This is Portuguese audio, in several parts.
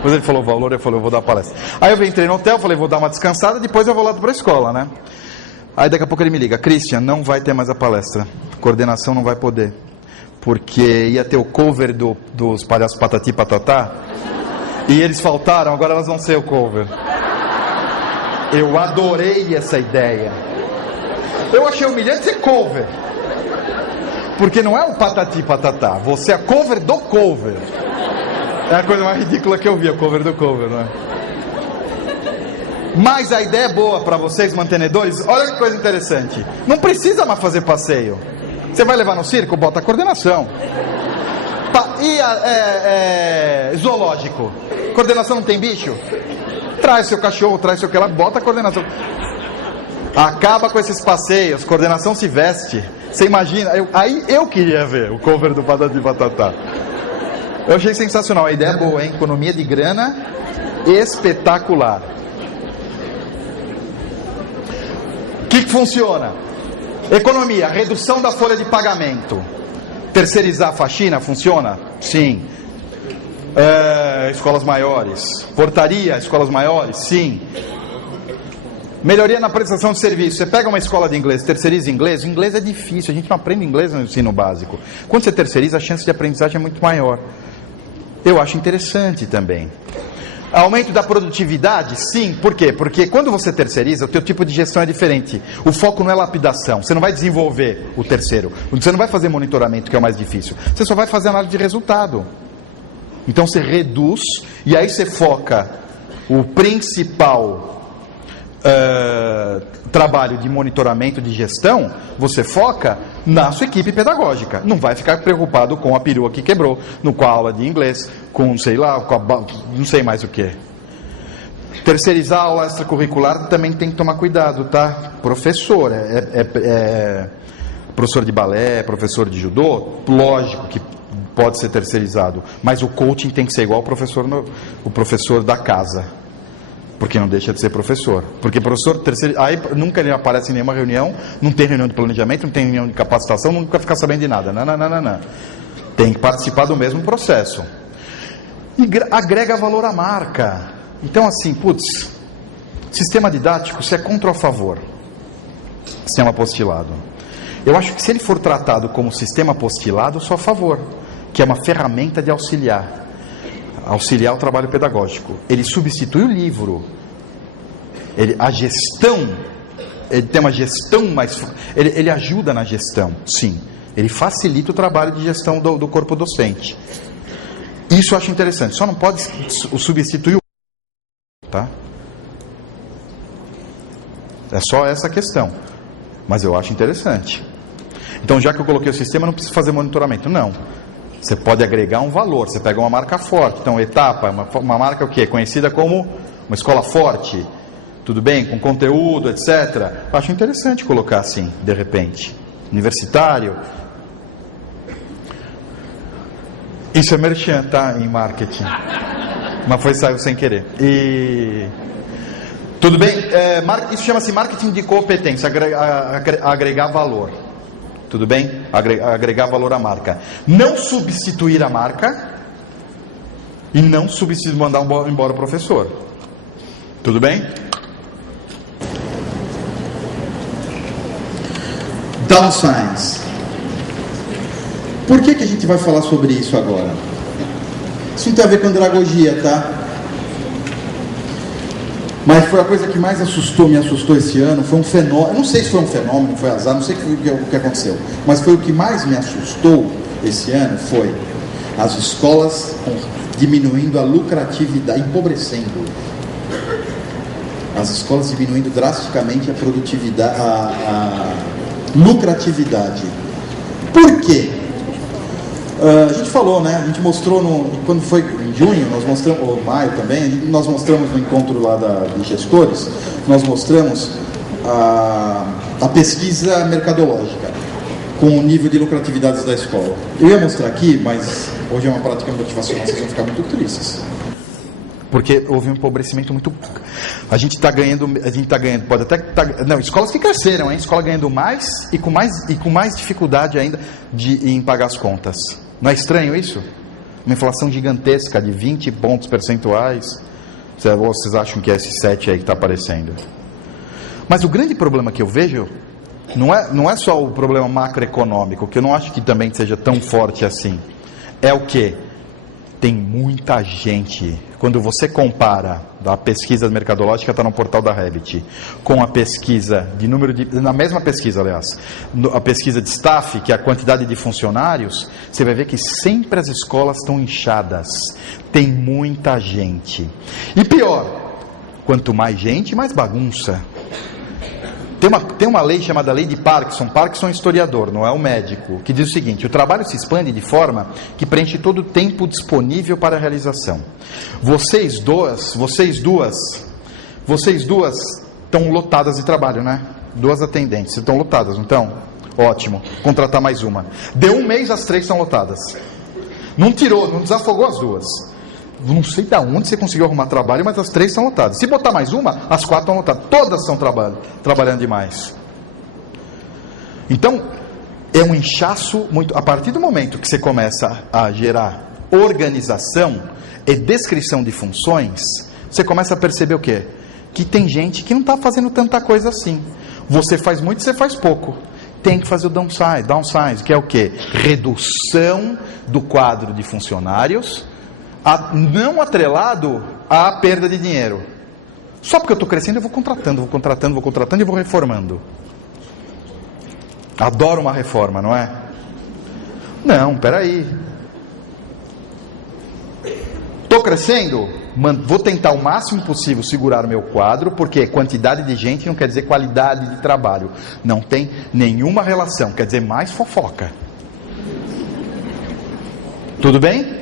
Depois ele falou o valor, eu falei, eu vou dar palestra. Aí eu entrei no hotel, falei, vou dar uma descansada, depois eu vou lá para a escola, né? Aí daqui a pouco ele me liga, Christian, não vai ter mais a palestra, coordenação não vai poder, porque ia ter o cover dos palhaços Patati Patatá, e eles faltaram, agora elas vão ser o cover. Eu adorei essa ideia. Eu achei humilhante ser cover, porque não é o Patati Patatá, você é a cover do cover. É a coisa mais ridícula que eu vi, a cover do cover, não é? Mas a ideia é boa para vocês, mantenedores. Olha que coisa interessante. Não precisa mais fazer passeio. Você vai levar no circo? Bota a coordenação. Zoológico. Coordenação não tem bicho? Traz seu cachorro, traz seu que lá, bota a coordenação. Acaba com esses passeios, coordenação se veste. Você imagina? Aí eu queria ver o cover do Patati Patatá. Eu achei sensacional. A ideia é boa, hein? Economia de grana espetacular. O que funciona? Economia, redução da folha de pagamento. Terceirizar a faxina funciona? Sim. Escolas maiores. Portaria, escolas maiores? Sim. Melhoria na prestação de serviço. Você pega uma escola de inglês, terceiriza inglês. O inglês é difícil, a gente não aprende inglês no ensino básico. Quando você terceiriza, a chance de aprendizagem é muito maior. Eu acho interessante também. Aumento da produtividade? Sim. Por quê? Porque quando você terceiriza, o teu tipo de gestão é diferente. O foco não é lapidação. Você não vai desenvolver o terceiro. Você não vai fazer monitoramento, que é o mais difícil. Você só vai fazer análise de resultado. Então você reduz e aí você foca o principal trabalho de monitoramento, de gestão, você foca na sua equipe pedagógica. Não vai ficar preocupado com a perua que quebrou, com a aula de inglês, com sei lá, não sei mais o que. Terceirizar a aula extracurricular também tem que tomar cuidado, tá? Professor, professor de balé, professor de judô, lógico que pode ser terceirizado, mas o coaching tem que ser igual o professor da casa. Porque não deixa de ser professor. Porque professor terceiro, aí nunca ele aparece em nenhuma reunião, não tem reunião de planejamento, não tem reunião de capacitação, nunca fica sabendo de nada. Não. Tem que participar do mesmo processo. E agrega valor à marca. Então assim, sistema didático, se é contra ou a favor? Sistema apostilado. Eu acho que se ele for tratado como sistema apostilado, eu sou a favor. Que é uma ferramenta de auxiliar o trabalho pedagógico. Ele substitui o livro. A gestão, ele tem uma gestão mais... Ele ajuda na gestão, sim. Ele facilita o trabalho de gestão do corpo docente. Isso eu acho interessante. Só não pode substituir o... Tá? É só essa questão. Mas eu acho interessante. Então, já que eu coloquei o sistema, não preciso fazer monitoramento. Não. Você pode agregar um valor, você pega uma marca forte. Então, Etapa, uma marca o quê? Conhecida como uma escola forte, tudo bem? Com conteúdo, etc. Eu acho interessante colocar assim, de repente. Universitário. Isso é merchan, tá? Em marketing. Mas saiu sem querer. Tudo bem? Isso chama-se marketing de competência, agregar valor. Tudo bem? Agregar valor à marca. Não substituir a marca e não mandar embora o professor. Tudo bem? Downsides. Por que a gente vai falar sobre isso agora? Isso não tem a ver com andragogia, tá? Mas foi a coisa que mais me assustou esse ano, foi um fenômeno, não sei se foi um fenômeno, foi azar, não sei o que aconteceu, mas foi o que mais me assustou esse ano, foi as escolas diminuindo a lucratividade, empobrecendo. As escolas diminuindo drasticamente a produtividade, a lucratividade. Por quê? A gente falou, né? A gente mostrou quando foi em junho, nós mostramos, ou maio também, nós mostramos no encontro lá de gestores, nós mostramos a pesquisa mercadológica com o nível de lucratividades da escola. Eu ia mostrar aqui, mas hoje é uma prática motivacional, vocês vão ficar muito tristes. Porque houve um empobrecimento muito... A gente está ganhando, pode até... Não, escolas que cresceram, hein? Escola ganhando mais e com mais dificuldade ainda em pagar as contas. Não é estranho isso? Uma inflação gigantesca de 20 pontos percentuais. Vocês acham que é esse 7 aí que está aparecendo? Mas o grande problema que eu vejo não é só o problema macroeconômico, que eu não acho que também seja tão forte assim. É o quê? Tem muita gente. Quando você compara a pesquisa mercadológica, está no portal da Revit, com a pesquisa de número de... Na mesma pesquisa, aliás, a pesquisa de staff, que é a quantidade de funcionários, você vai ver que sempre as escolas estão inchadas. Tem muita gente. E pior, quanto mais gente, mais bagunça. Tem uma lei chamada Lei de Parkinson. Parkinson é historiador, não é um médico, que diz o seguinte: o trabalho se expande de forma que preenche todo o tempo disponível para a realização. Vocês duas estão lotadas de trabalho, né? 2 atendentes, estão lotadas, não estão? Ótimo, contratar mais uma. Deu um mês, as 3 estão lotadas. Não desafogou as 2. Não sei de onde você conseguiu arrumar trabalho, mas as 3 estão lotadas. Se botar mais uma, as 4 estão lotadas. Todas estão trabalhando demais. Então, é um inchaço muito... A partir do momento que você começa a gerar organização e descrição de funções, você começa a perceber o quê? Que tem gente que não está fazendo tanta coisa assim. Você faz muito, você faz pouco. Tem que fazer o downsize, que é o quê? Redução do quadro de funcionários, não atrelado à perda de dinheiro. Só porque eu estou crescendo, eu vou contratando e vou reformando. Adoro uma reforma, não é? Não, peraí. Estou crescendo, vou tentar o máximo possível segurar meu quadro, porque quantidade de gente não quer dizer qualidade de trabalho. Não tem nenhuma relação, quer dizer mais fofoca. Tudo bem?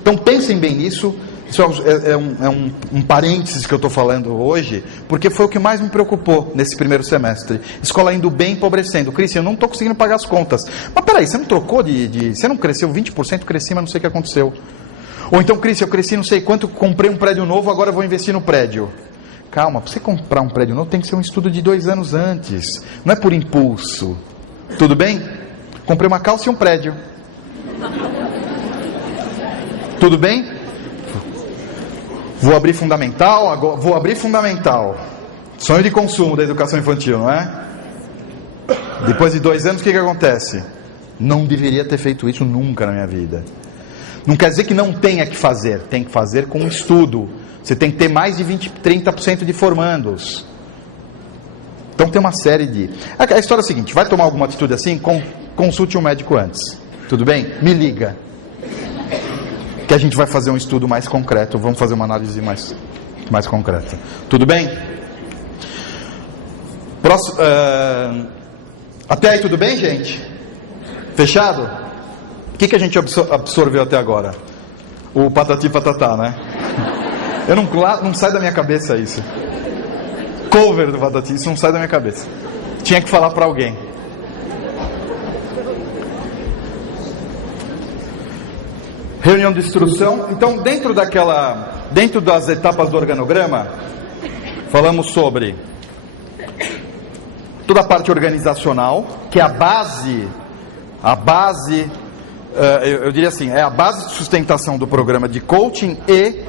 Então pensem bem nisso. Isso é um parênteses que eu estou falando hoje, porque foi o que mais me preocupou nesse primeiro semestre. Escola indo bem, empobrecendo. Cristian, eu não estou conseguindo pagar as contas. Mas peraí, você não trocou você não cresceu 20%, cresci, mas não sei o que aconteceu. Ou então, Cristian, eu cresci não sei quanto, comprei um prédio novo, agora eu vou investir no prédio. Calma, para você comprar um prédio novo tem que ser um estudo de 2 anos antes. Não é por impulso. Tudo bem? Comprei uma calça e um prédio. Tudo bem? Vou abrir fundamental. Sonho de consumo da educação infantil, não é? Depois de 2 anos, o que acontece? Não deveria ter feito isso nunca na minha vida. Não quer dizer que não tenha que fazer. Tem que fazer com estudo. Você tem que ter mais de 30% de formandos. Então tem uma série de... A história é a seguinte: vai tomar alguma atitude assim? Consulte um médico antes. Tudo bem? Me liga. Que a gente vai fazer um estudo mais concreto. Vamos fazer uma análise mais concreta. Tudo bem? Até aí tudo bem, gente? Fechado? O que a gente absorveu até agora? O patati patatá, né? Não sai da minha cabeça isso. Cover do patati, isso não sai da minha cabeça. Tinha que falar para alguém. Reunião de instrução. Então, dentro das etapas do organograma, falamos sobre toda a parte organizacional, que é a base, eu diria assim, é a base de sustentação do programa de coaching e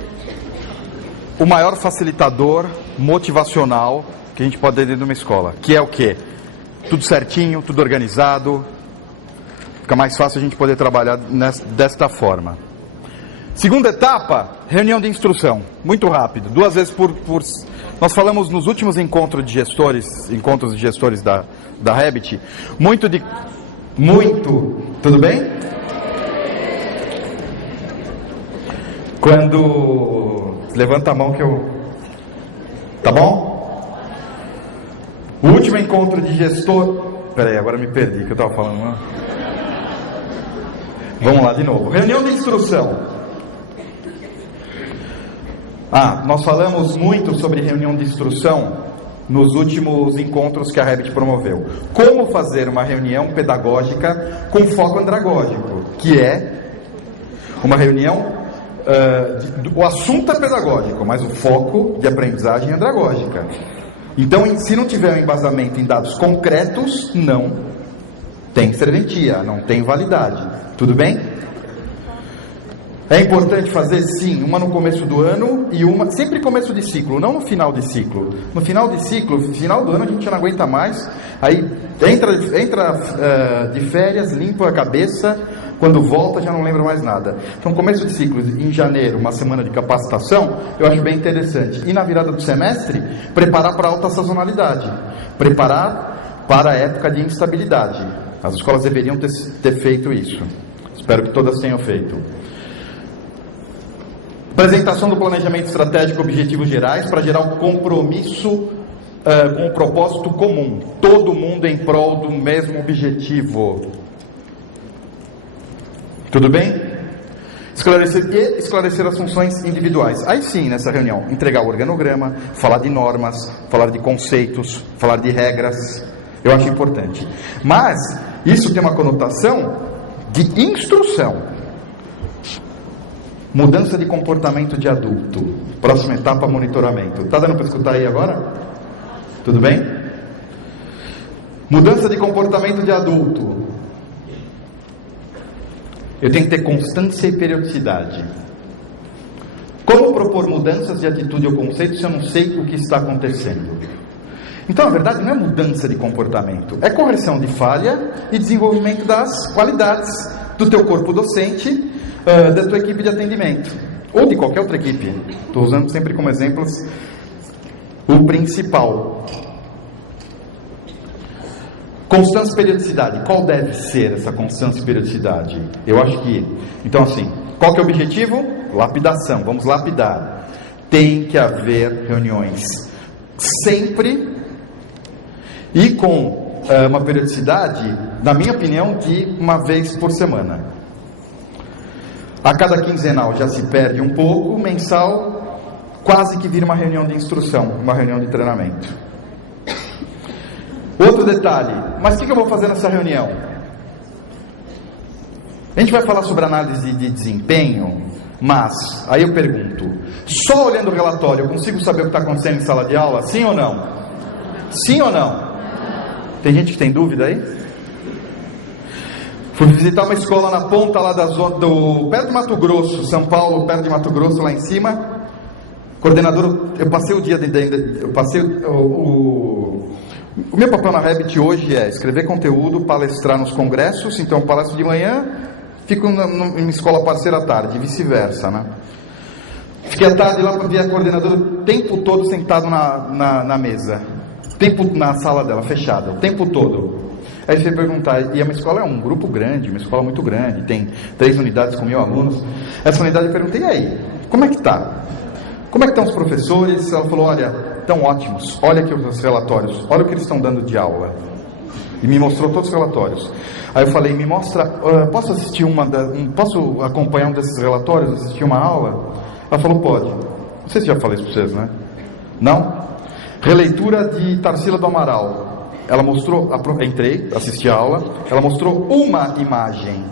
o maior facilitador motivacional que a gente pode ter dentro de uma escola, que é o quê? Tudo certinho, tudo organizado. Fica mais fácil a gente poder trabalhar desta forma. Segunda etapa, reunião de instrução. Muito rápido, 2 vezes por... Nós falamos nos últimos encontros de gestores da Revit, tudo bem? Quando... Levanta a mão que eu... Tá bom? O último encontro de gestor... Peraí, agora me perdi, que eu estava falando, não? Vamos lá de novo. Reunião de instrução. Nós falamos muito sobre reunião de instrução nos últimos encontros que a Revit promoveu. Como fazer uma reunião pedagógica com foco andragógico, que é uma reunião, o assunto é pedagógico, mas o foco de aprendizagem é andragógica. Então, se não tiver um embasamento em dados concretos, não tem serventia, não tem validade. Tudo bem? É importante fazer, sim, uma no começo do ano e uma sempre começo de ciclo, não no final de ciclo. No final de ciclo, final do ano a gente já não aguenta mais, aí entra de férias, limpa a cabeça, quando volta já não lembra mais nada. Então, começo de ciclo, em janeiro, uma semana de capacitação, eu acho bem interessante. E na virada do semestre, preparar para alta sazonalidade, preparar para a época de instabilidade. As escolas deveriam ter feito isso. Espero que todas tenham feito. Apresentação do planejamento estratégico, objetivos gerais, para gerar um compromisso com um propósito comum. Todo mundo em prol do mesmo objetivo. Tudo bem? Esclarecer as funções individuais. Aí sim, nessa reunião, entregar o organograma, falar de normas, falar de conceitos, falar de regras. Eu acho importante. Mas isso tem uma conotação de instrução. Mudança de comportamento de adulto. Próxima etapa, monitoramento. Está dando para escutar aí agora? Tudo bem? Mudança de comportamento de adulto. Eu tenho que ter constância e periodicidade. Como propor mudanças de atitude ou conceito se eu não sei o que está acontecendo? Então, na verdade, não é mudança de comportamento. É correção de falha e desenvolvimento das qualidades do teu corpo docente, da tua equipe de atendimento, ou de qualquer outra equipe. Estou usando sempre como exemplos o principal. Constância e periodicidade. Qual deve ser essa constância e periodicidade? Eu acho que... Então, assim, qual que é o objetivo? Lapidação. Vamos lapidar. Tem que haver reuniões sempre e com uma periodicidade, na minha opinião, de uma vez por semana. A cada quinzenal já se perde um pouco, mensal quase que vira uma reunião de instrução, uma reunião de treinamento. Outro detalhe, mas o que eu vou fazer nessa reunião? A gente vai falar sobre análise de desempenho, mas, aí eu pergunto, só olhando o relatório eu consigo saber o que está acontecendo em sala de aula? Sim ou não? Sim ou não? Tem gente que tem dúvida aí? Fui visitar uma escola na ponta lá da zona perto de Mato Grosso, São Paulo, perto de Mato Grosso, lá em cima. Coordenador, eu passei o dia o meu papel na Rebit hoje é escrever conteúdo, palestrar nos congressos. Então, palestro de manhã, fico em escola parceira à tarde, e vice-versa, né? Fiquei à tarde lá para ver a coordenadora o tempo todo sentado na mesa, na sala dela, fechada, o tempo todo. Aí você perguntar, e a minha escola é um grupo grande, uma escola muito grande, tem 3 unidades com 1000 alunos. Essa unidade eu perguntei, e aí, como é que está? Como é que estão os professores? Ela falou, olha, estão ótimos, olha aqui os relatórios, olha o que eles estão dando de aula. E me mostrou todos os relatórios. Aí eu falei, me mostra, posso assistir posso acompanhar um desses relatórios, assistir uma aula? Ela falou, pode. Não sei se já falei isso para vocês, né? Não? Releitura de Tarsila do Amaral. Ela mostrou, entrei, assisti a aula, ela mostrou uma imagem.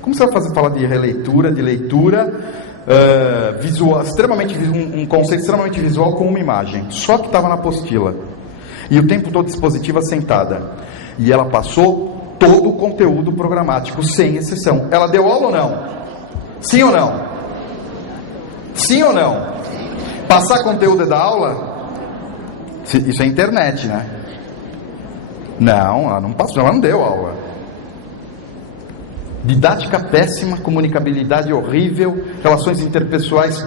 Como você vai falar de releitura, de leitura visual, um conceito extremamente visual com uma imagem? Só que estava na apostila. E o tempo todo dispositiva sentada. E ela passou todo o conteúdo programático, sem exceção. Ela deu aula ou não? Sim ou não? Sim ou não? Passar conteúdo é da aula? Isso é internet, né? Não, ela não passou, ela não deu aula. Didática péssima, comunicabilidade horrível, relações interpessoais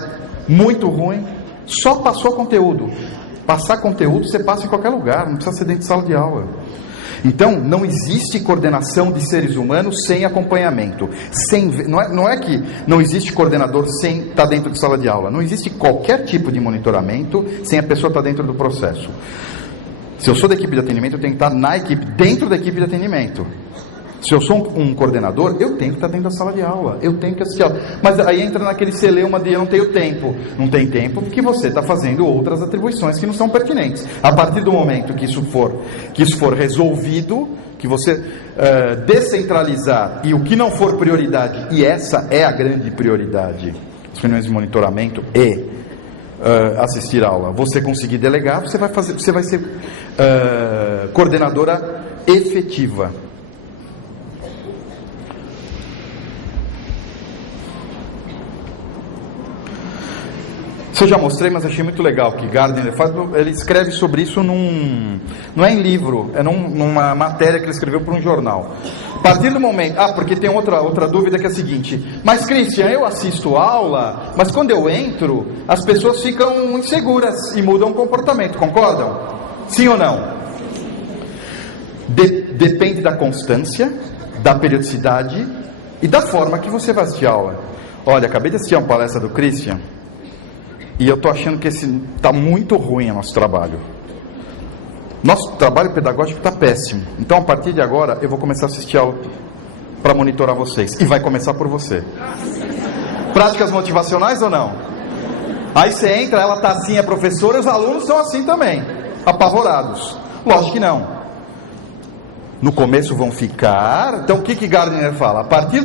muito ruim. Só passou conteúdo. Passar conteúdo você passa em qualquer lugar, não precisa ser dentro de sala de aula. Então, não existe coordenação de seres humanos sem acompanhamento. Não é que não existe coordenador sem estar dentro de sala de aula. Não existe qualquer tipo de monitoramento sem a pessoa estar dentro do processo. Se eu sou da equipe de atendimento, eu tenho que estar dentro da equipe de atendimento. Se eu sou um coordenador, eu tenho que estar dentro da sala de aula, eu tenho que assistir a aula. Mas aí entra naquele celeuma de eu não tenho tempo. Não tem tempo porque você está fazendo outras atribuições que não são pertinentes. A partir do momento que isso for resolvido, que você descentralizar, e o que não for prioridade, e essa é a grande prioridade, as reuniões de monitoramento e assistir a aula, você conseguir delegar, você vai ser coordenadora efetiva. Isso eu já mostrei, mas achei muito legal que Gardner faz. Ele escreve sobre isso não é em livro, é numa matéria que ele escreveu para um jornal. A partir do momento... porque tem outra dúvida que é a seguinte: mas Christian, eu assisto aula, mas quando eu entro, as pessoas ficam inseguras e mudam o comportamento, concordam? Sim ou não? Depende da constância, da periodicidade e da forma que você vai assistir a aula. Olha, acabei de assistir uma palestra do Christian e eu estou achando que está muito ruim o nosso trabalho. Nosso trabalho pedagógico está péssimo. Então, a partir de agora, eu vou começar a assistir aula para monitorar vocês. E vai começar por você. Práticas motivacionais ou não? Aí você entra, ela está assim, é professora, os alunos estão assim também, apavorados. Lógico que não. No começo vão ficar... Então, o que Gardner fala? A partir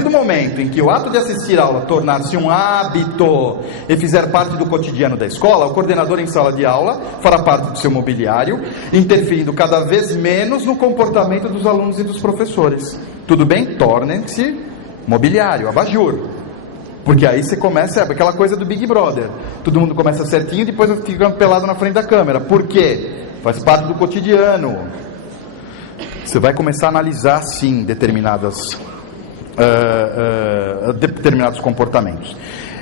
do momento em que o ato de assistir a aula tornar-se um hábito e fizer parte do cotidiano da escola, o coordenador em sala de aula fará parte do seu mobiliário, interferindo cada vez menos no comportamento dos alunos e dos professores. Tudo bem? Tornem-se mobiliário, abajur. Porque aí você começa, aquela coisa do Big Brother. Todo mundo começa certinho e depois fica pelado na frente da câmera. Por quê? Faz parte do cotidiano. Você vai começar a analisar, sim, determinados comportamentos.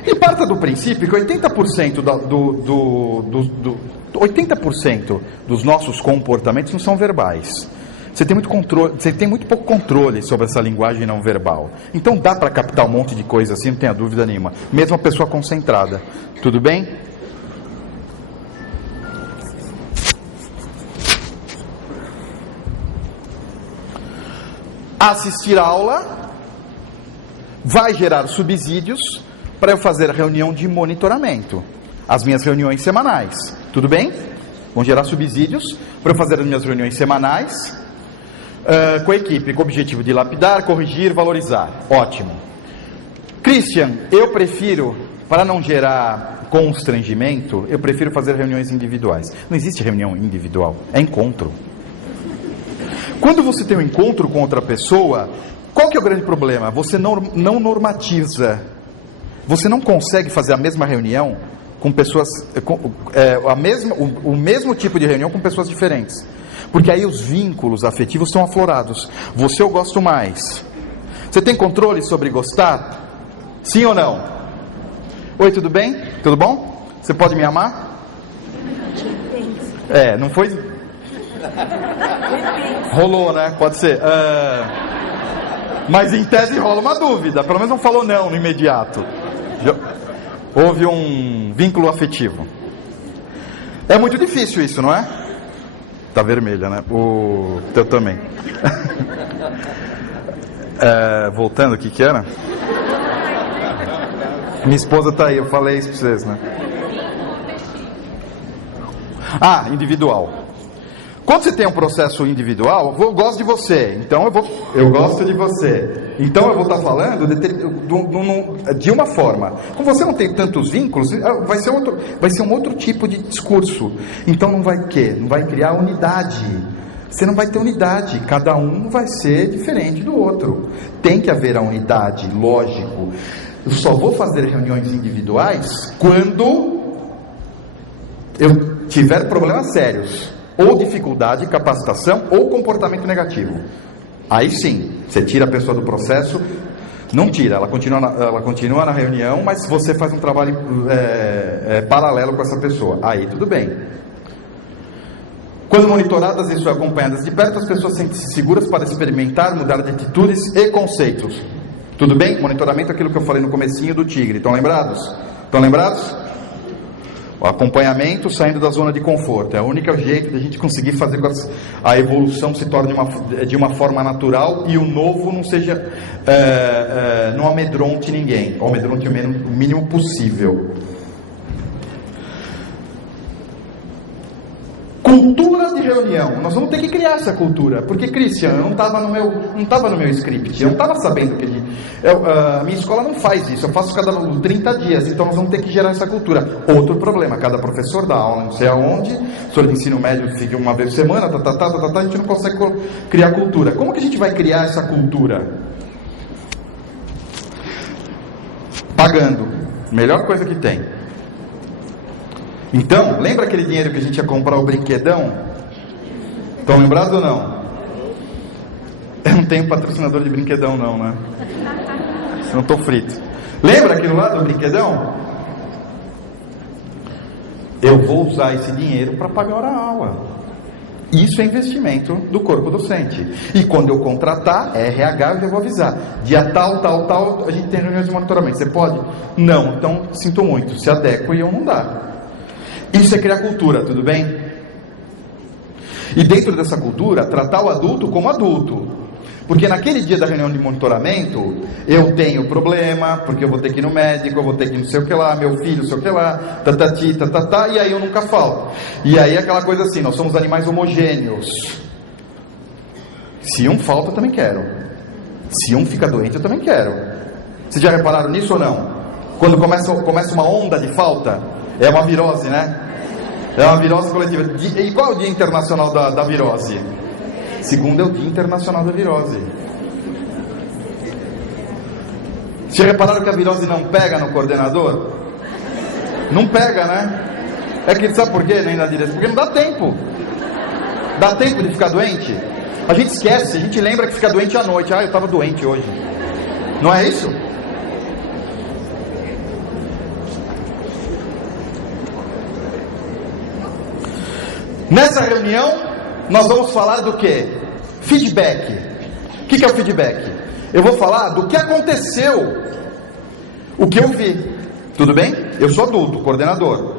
E parta do princípio que 80% dos nossos comportamentos não são verbais. Você tem muito pouco controle sobre essa linguagem não verbal. Então dá para captar um monte de coisa assim, não tenha dúvida nenhuma. Mesmo a pessoa concentrada. Tudo bem? Assistir a aula vai gerar subsídios para eu fazer a reunião de monitoramento, as minhas reuniões semanais, tudo bem? Vão gerar subsídios para eu fazer as minhas reuniões semanais com a equipe, com o objetivo de lapidar, corrigir, valorizar. Ótimo. Christian, eu prefiro, para não gerar constrangimento, eu prefiro fazer reuniões individuais. Não existe reunião individual, é encontro. Quando você tem um encontro com outra pessoa, qual que é o grande problema? Você não normatiza. Você não consegue fazer a mesma reunião com pessoas, o mesmo tipo de reunião com pessoas diferentes. Porque aí os vínculos afetivos são aflorados. Você eu gosto mais. Você tem controle sobre gostar? Sim ou não? Oi, tudo bem? Tudo bom? Você pode me amar? Não foi... Rolou, né? Pode ser. Mas em tese rola uma dúvida. Pelo menos não falou não no imediato. Houve um vínculo afetivo. É muito difícil isso, não é? Tá vermelha, né? O teu também. Voltando, o que era? Minha esposa tá aí, eu falei isso pra vocês, né? Individual. Quando você tem um processo individual, eu gosto de você, então eu gosto de você. Então eu vou estar falando de uma forma. Como você não tem tantos vínculos, vai ser um outro tipo de discurso. Então não vai criar unidade. Você não vai ter unidade, cada um vai ser diferente do outro. Tem que haver a unidade, lógico. Eu só vou fazer reuniões individuais quando eu tiver problemas sérios. Ou dificuldade, capacitação, ou comportamento negativo. Aí sim, você tira a pessoa do processo. Não tira, ela continua na reunião, mas você faz um trabalho paralelo com essa pessoa. Aí tudo bem. Quando monitoradas e acompanhadas de perto, as pessoas sentem-se seguras para experimentar, mudar de atitudes e conceitos. Tudo bem? Monitoramento é aquilo que eu falei no comecinho do tigre. Estão lembrados? O acompanhamento saindo da zona de conforto. É o único jeito de a gente conseguir fazer com que a evolução se torne de uma forma natural e o novo não seja... não amedronte ninguém. Ou amedronte o mínimo possível. Cultura de reunião. Nós vamos ter que criar essa cultura. Porque, Christian, não estava no meu script. Eu não estava sabendo que a minha escola não faz isso. Eu faço cada 30 dias. Então nós vamos ter que gerar essa cultura. Outro problema. Cada professor dá aula não sei aonde. Professor de ensino médio fica uma vez por semana. A gente não consegue criar cultura. Como que a gente vai criar essa cultura? Pagando. Melhor coisa que tem. Então, lembra aquele dinheiro que a gente ia comprar o brinquedão? Estão lembrados ou não? Eu não tenho patrocinador de brinquedão não, né? Senão eu tô frito. Lembra aquilo lá do brinquedão? Eu vou usar esse dinheiro para pagar a aula. Isso é investimento do corpo docente. E quando eu contratar, RH, eu já vou avisar. Dia tal, a gente tem reuniões de monitoramento. Você pode? Não. Então, sinto muito. Se adequa e eu não dá. Isso é criar cultura, tudo bem? E dentro dessa cultura, tratar o adulto como adulto. Porque naquele dia da reunião de monitoramento, eu tenho problema, porque eu vou ter que ir no médico, eu vou ter que ir não sei o que lá, meu filho, não sei o que lá, tatati, tatatá, e aí eu nunca falto. E aí aquela coisa assim, nós somos animais homogêneos. Se um falta, eu também quero. Se um fica doente, eu também quero. Vocês já repararam nisso ou não? Quando começa uma onda de falta, é uma virose, né? É uma virose coletiva. E qual é o dia internacional da virose? Segundo é o Dia Internacional da Virose. Vocês já repararam que a virose não pega no coordenador? Não pega, né? É que sabe por quê, nem na direção? Porque não dá tempo. Dá tempo de ficar doente? A gente esquece, a gente lembra que fica doente à noite. Ah, eu estava doente hoje. Não é isso? Nessa reunião nós vamos falar do que? Feedback. O que é o feedback? Eu vou falar do que aconteceu, o que eu vi. Tudo bem? Eu sou adulto, coordenador.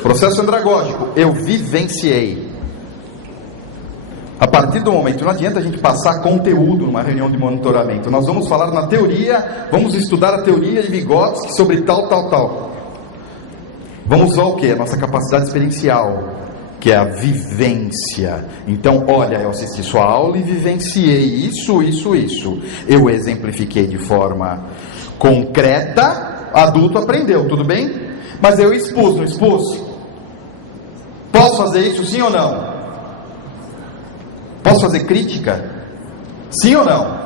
Processo andragógico, eu vivenciei. A partir do momento, não adianta a gente passar conteúdo numa reunião de monitoramento. Nós vamos falar na teoria, vamos estudar a teoria de Vygotsky sobre tal. Vamos usar o que? A nossa capacidade experiencial, que é a vivência. Então, olha, eu assisti sua aula e vivenciei isso. Eu exemplifiquei de forma concreta, adulto aprendeu, tudo bem? Mas eu expus, não expus? Posso fazer isso, sim ou não? Posso fazer crítica? Sim ou não?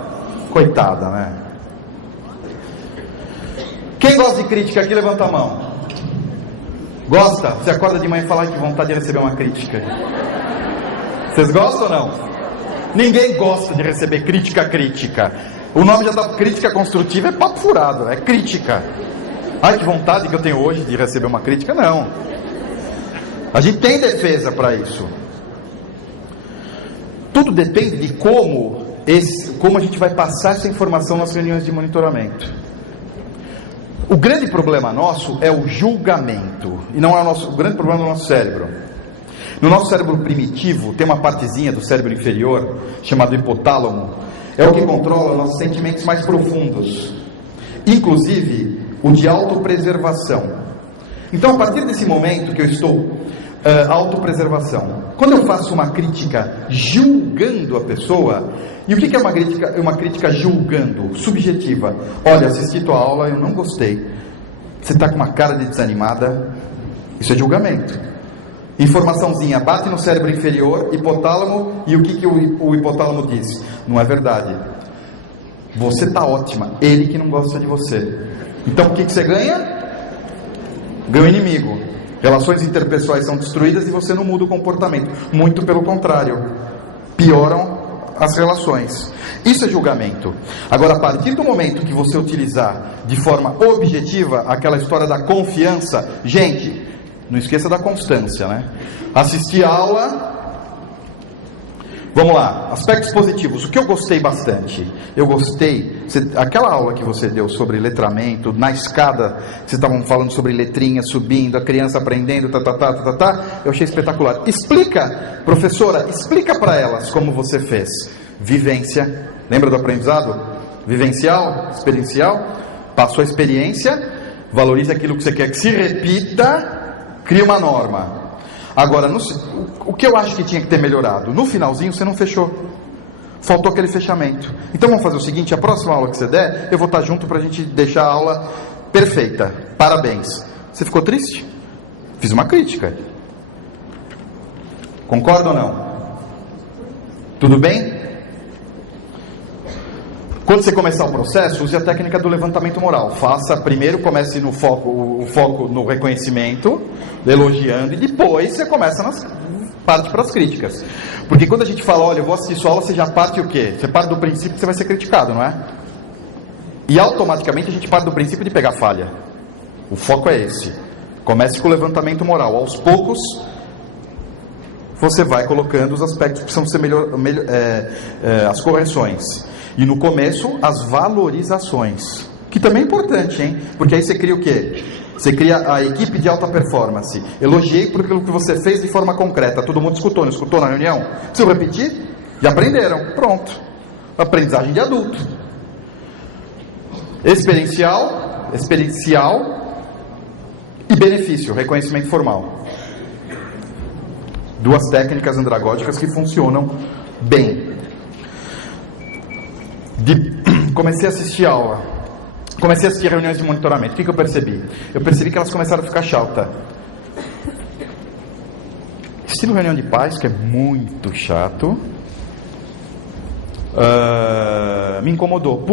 Coitada, né? Quem gosta de crítica aqui, levanta a mão. Gosta? Você acorda de manhã e fala que vontade de receber uma crítica. Vocês gostam ou não? Ninguém gosta de receber crítica. O nome já da crítica construtiva é papo furado, é crítica. Ai, que vontade que eu tenho hoje de receber uma crítica. Não. A gente tem defesa para isso. Tudo depende de como a gente vai passar essa informação nas reuniões de monitoramento. O grande problema nosso é o julgamento, e não é o grande problema do nosso cérebro. No nosso cérebro primitivo, tem uma partezinha do cérebro inferior, chamado hipotálamo, é o que controla nossos sentimentos mais profundos, inclusive o de autopreservação. Então, a partir desse momento que eu estou autopreservação, quando eu faço uma crítica julgando a pessoa, e o que é uma crítica julgando? Subjetiva. Olha, assisti tua aula, eu não gostei. Você está com uma cara de desanimada. Isso é julgamento. Informaçãozinha, bate no cérebro inferior, hipotálamo, e o que o hipotálamo diz? Não é verdade. Você está ótima, ele que não gosta de você. Então o que você ganha? Ganha o inimigo. Relações interpessoais são destruídas e você não muda o comportamento. Muito pelo contrário. Pioram as relações. Isso é julgamento. Agora, a partir do momento que você utilizar de forma objetiva aquela história da confiança, gente, não esqueça da constância, né? Assistir a aula. Vamos lá, aspectos positivos. O que eu gostei bastante? Eu gostei, aquela aula que você deu sobre letramento, na escada, vocês estavam falando sobre letrinhas subindo, a criança aprendendo, eu achei espetacular. Explica, professora, explica para elas como você fez. Vivência, lembra do aprendizado? Vivencial, experiencial, passou a experiência, valoriza aquilo que você quer que se repita, cria uma norma. Agora, o que eu acho que tinha que ter melhorado? No finalzinho você não fechou. Faltou aquele fechamento. Então vamos fazer o seguinte, a próxima aula que você der, eu vou estar junto para a gente deixar a aula perfeita. Parabéns. Você ficou triste? Fiz uma crítica. Concorda ou não? Tudo bem? Quando você começar o processo, use a técnica do levantamento moral. Faça primeiro, comece no foco, o foco no reconhecimento, elogiando, e depois você começa parte para as críticas. Porque quando a gente fala, olha, eu vou assistir sua aula, você já parte o quê? Você parte do princípio que você vai ser criticado, não é? E automaticamente a gente parte do princípio de pegar falha. O foco é esse. Comece com o levantamento moral. Aos poucos, você vai colocando os aspectos que precisam ser as correções. E no começo, as valorizações. Que também é importante, hein? Porque aí você cria o quê? Você cria a equipe de alta performance. Elogiei por aquilo que você fez de forma concreta. Todo mundo escutou, não escutou na reunião? Preciso repetir? Já aprenderam. Pronto. Aprendizagem de adulto. Experiencial e benefício, reconhecimento formal. Duas técnicas andragógicas que funcionam bem. Comecei a assistir aula. Comecei a assistir reuniões de monitoramento. O que eu percebi? Eu percebi que elas começaram a ficar chatas. Estilo reunião de paz, que é muito chato. Me incomodou.